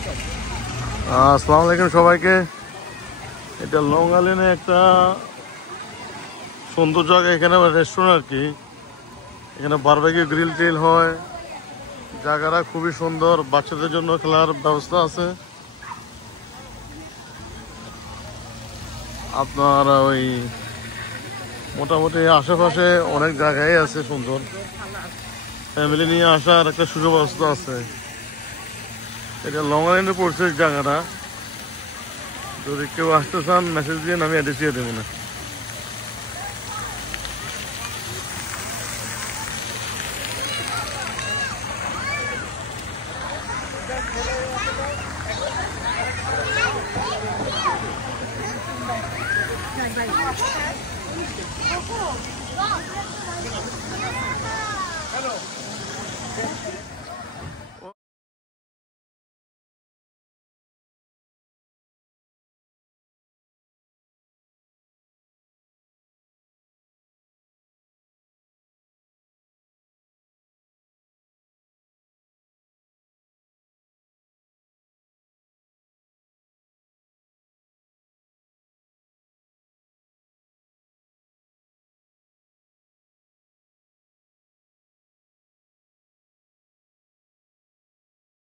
আসসালামু আলাইকুম সবাইকে। এটা লং আইল্যান্ডে একটা সুন্দর জায়গা, এখানে রেস্টুরেন্ট আর কি। এখানে বারবেকিউ গ্রিল টিল হয়, জায়গাটা খুবই সুন্দর। বাচ্চাদের জন্য খেলার ব্যবস্থা আছে। আপনার ওই মোটামুটি আশেপাশে অনেক জায়গায় আছে সুন্দর, ফ্যামিলি নিয়ে আসার একটা সুব্যবস্থা আছে। এটা লং আইল্যান্ডে পড়ছে জায়গাটা। যদি কেউ আসতে চান মেসেজ দিয়ে আমি অ্যাড্রেস দিয়ে দেবো না। Hello.